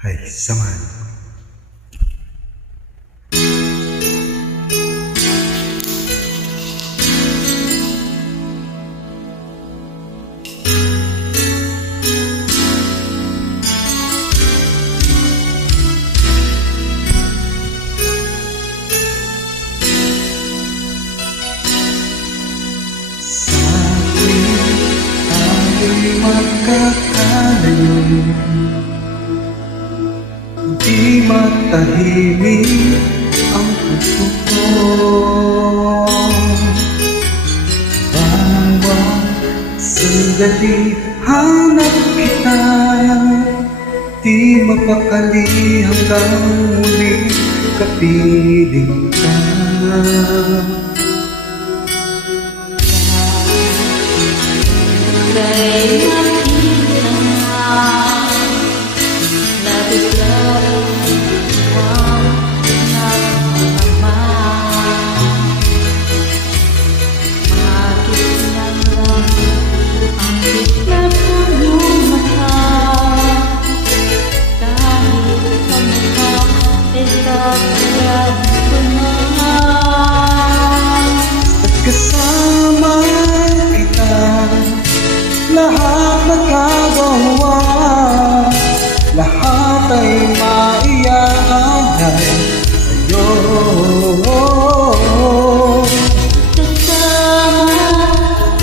Ay, samahan. Tayo'y magkakalayo, di matahimik ang puso ko. Bawat sandali hanap kita, di mapakali hanggang muli kapiling ka. Kay makita na labis-labis ang nagmamahal. Mahagip na lang ang kislap ng iyong mata, dahil kamukha isagad ko na. At kasama kita, lahat magagawa, lahat ay maiaalay sa'yo. Kasama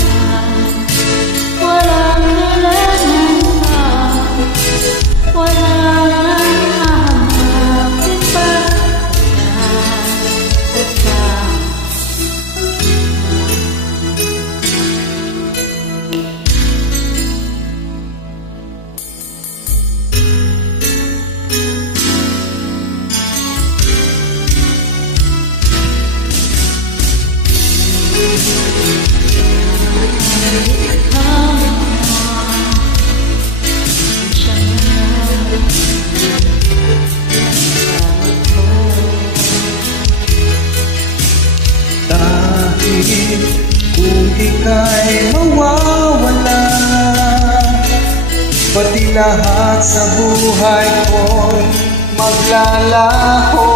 ka, walang kailangan pa, walang hahanapin pa. Kasama Dahil kung ika'y mawawala, pati lahat sa buhay ko'y maglalaho.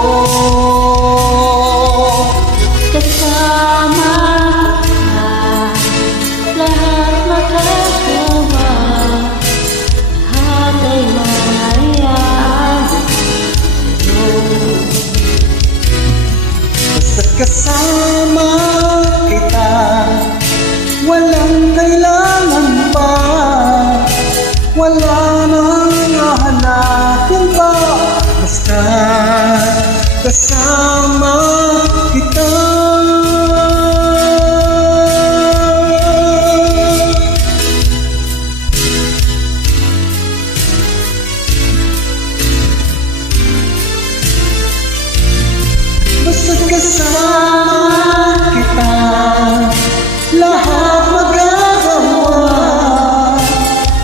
kasama ka, lahat magagawa, lahat ay mangyayari sa'yo. Basta't kasama kita, walang kailangan pa, wala nang hahanapin pa. Basta kasama kita. Basta't kasama kita, lahat magagawa,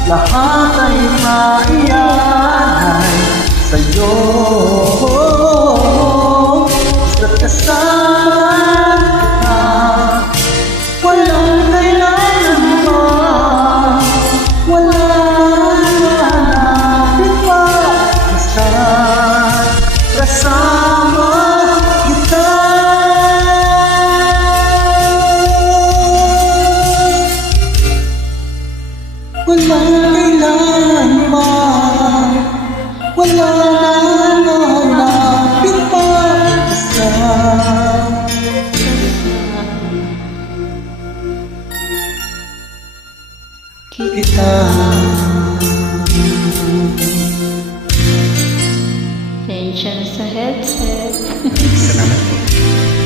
lahat ay maiaalay sa'yo. Basta't kasama kita, walang kailangan pa, walang hahanapin pa. Basta't kasama kita. Walang kailangan pa, wala nang hahanapin pa. Basta kita. Pasensya na sa headset. Salamat po.